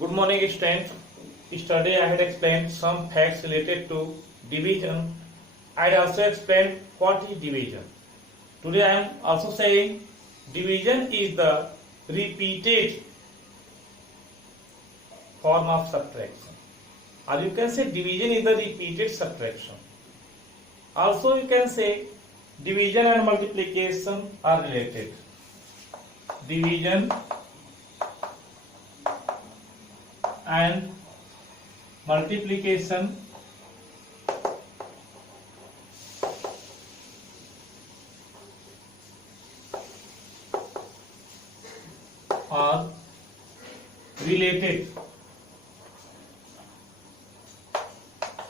Good morning, students. Yesterday I had explained some facts related to division. I also explained what is division. Today I am also saying division is the repeated form of subtraction. Or you can say division is the repeated subtraction. Also you can say division and multiplication are related. Division and multiplication are related.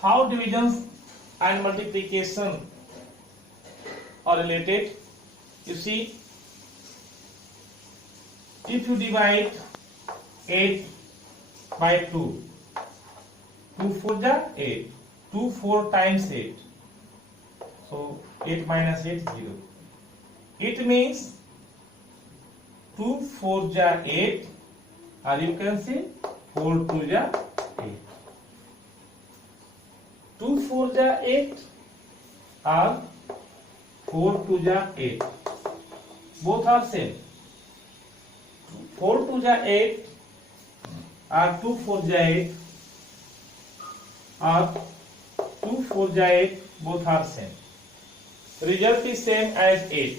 How divisions and multiplication are related? You see, if you divide 8 by 2, 2 4 ja 8, 2 4 times 8, so 8 minus 8 0. It means 2 4 ja 8, or you can say 4 2 ja 8. 2 4 ja 8 or 4 2 ja 8, both are same. 4 2 ja 8 or 2 4 ja 8 or 2 4 ja 8, both are same. Result is same as 8.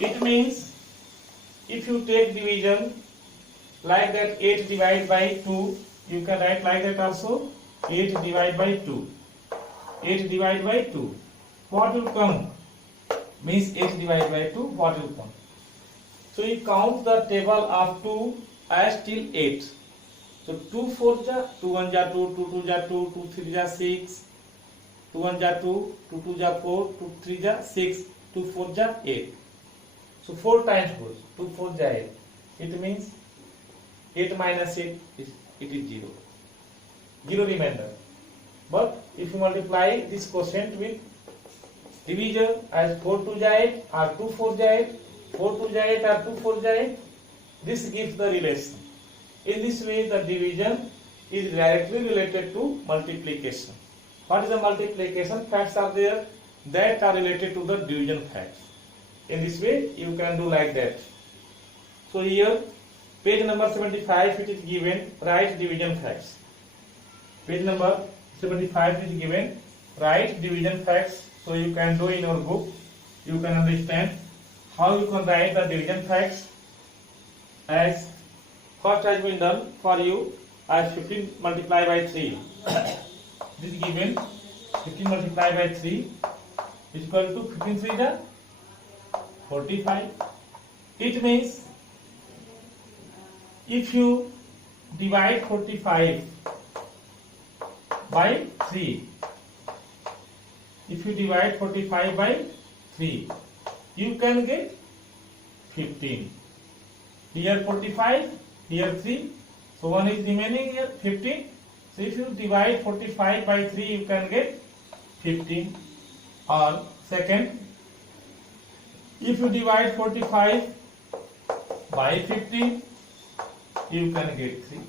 It means if you take division like that, 8 divided by 2, you can write like that also, 8 divided by 2. 8 divided by 2. What will come? Means 8 divided by 2, what will come? So you count the table of 2 as till 8. So 2 4 ja, 2 1 ja 2, 2 2 ja 2, 2 3 ja 6, 2 1 ja 2, 2 2 ja 4, 2 3 ja 6, 2 4 ja 8. So 4 times goes, 2 4 ja 8. It means 8 minus 8 is 0. 0 remainder. But if you multiply this quotient with division as 4 2 ja 8 or 2 4 ja 8, 4 2 ja 8 or 2 4 ja 8, this gives the relation. In this way, the division is directly related to multiplication. What is the multiplication? Facts are there that are related to the division facts. In this way, you can do like that. So here, page number 75, it is given, write division facts. Page number 75 is given, write division facts. So you can do in your book, you can understand how you can write the division facts. As first has been done for you as 15 multiplied by 3. This is given, 15 multiplied by 3 is equal to 15 3 is 45. It means if you divide 45 by 3, if you divide 45 by 3, you can get 15. Here 45, here 3, so 1 is remaining here, 15. So if you divide 45 by 3, you can get 15. Or second, if you divide 45 by 15, you can get 3.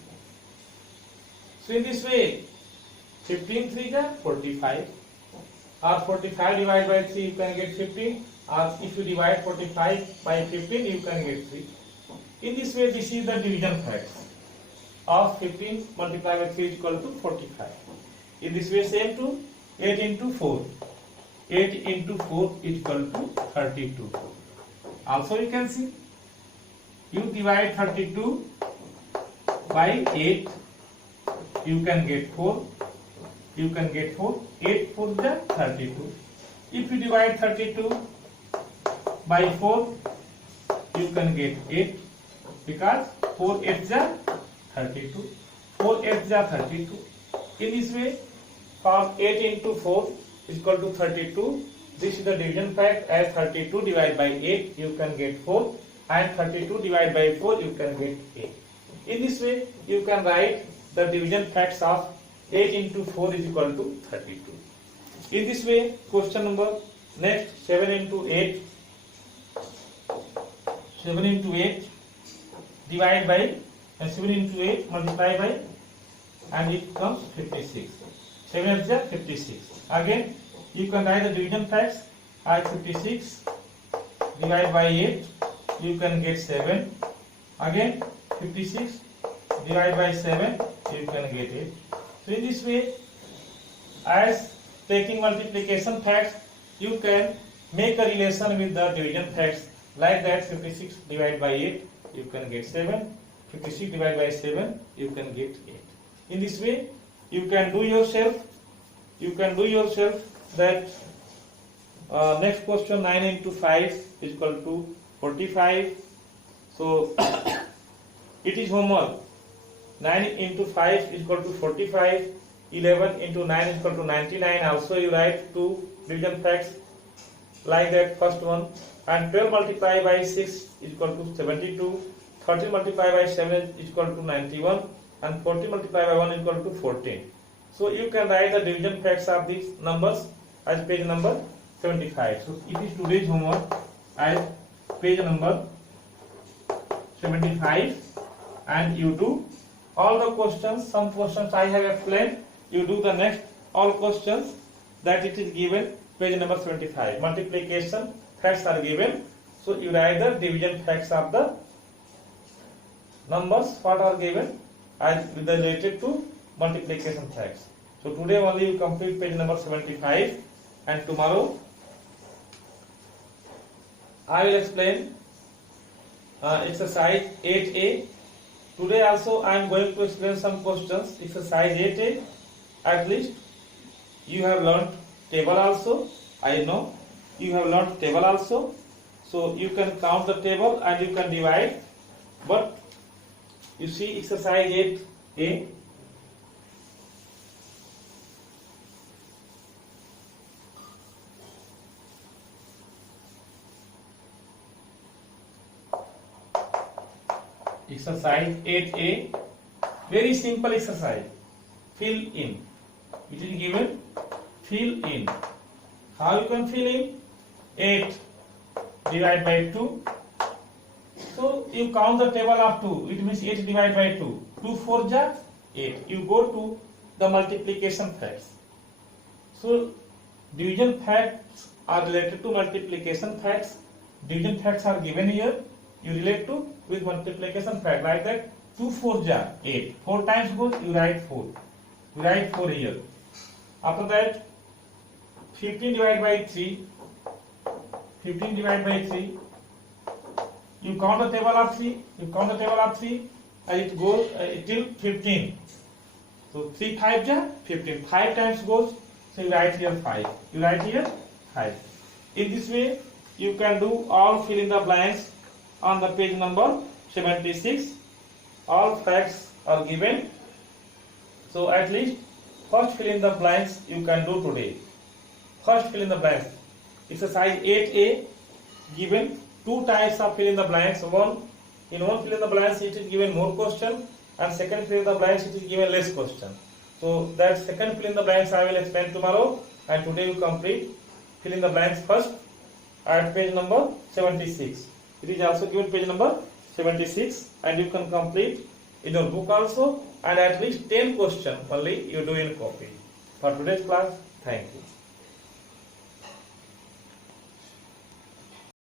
So in this way, 15 3 is 45. Or 45 divided by 3, you can get 15. Or if you divide 45 by 15, you can get 3. In this way, this is the division facts of 15 multiplied by 3 is equal to 45. In this way, same to 8 into 4. 8 into 4 is equal to 32. Also you can see, you divide 32 by 8, you can get 4. You can get 4. 8 4 is 32. If you divide 32 by 4, you can get 8. Because 4 8 is 32. 4 8 is 32. In this way, from 8 into 4 is equal to 32. This is the division fact, as 32 divided by 8, you can get 4. And 32 divided by 4, you can get 8. In this way, you can write the division facts of 8 into 4 is equal to 32. In this way, question number next 7 into 8. 7 into 8 divided by and 7 into 8 multiply by, and it comes 56. 7 is 56. Again, you can write the division facts as 56 divided by 8, you can get 7. Again, 56 divided by 7, you can get 8. So in this way, as taking multiplication facts, you can make a relation with the division facts, like that 56 divided by 8, you can get 7. 56 divided by 7, you can get 8. In this way, you can do yourself that next question, 9 into 5 is equal to 45. So it is homework. 9 into 5 is equal to 45. 11 into 9 is equal to 99. Also you write two division facts like that, first one. And 12 multiplied by 6 is equal to 72. 13 multiplied by 7 is equal to 91. And 14 multiplied by 1 is equal to 14. So you can write the division facts of these numbers as page number 75. So it is today's homework as page number 75, and you do all the questions. Some questions I have explained, you do the next all questions that it is given page number 75. Multiplication facts are given, so you write the division facts of the numbers what are given as related to multiplication facts. So today only you complete page number 75, and tomorrow I will explain exercise 8a. Today also I am going to explain some questions. Exercise 8a, at least you have learnt table also. I know you have learnt table also, so you can count the table and you can divide. But you see exercise 8a, exercise 8a, very simple exercise. Fill in. It is given, fill in. How you can fill in? 8 divided by 2. So you count the table of 2. It means 8 divided by 2. 2 4 ja 8. You go to the multiplication facts. So division facts are related to multiplication facts. Division facts are given here. You relate to with multiplication fact, like that 2 4 ja 8. 4 times goes, you write 4. You write 4 here. After that 15 divided by 3. 15 divided by 3. You count the table of 3. You count the table of 3 and it goes till 15. So 3 5 ja 15. 5 times goes, so you write here 5. You write here 5. In this way you can do all fill in the blanks on the page number 76. All facts are given. So at least first fill in the blanks you can do today. First fill in the blanks. Exercise 8a, given two types of fill in the blanks. In one fill in the blanks it is given more question, and second fill in the blanks it is given less question. So that second fill in the blanks I will explain tomorrow, and today you complete fill in the blanks first at page number 76. It is also given page number 76, and you can complete in your book also, and at least 10 questions only you do in copy. For today's class, thank you.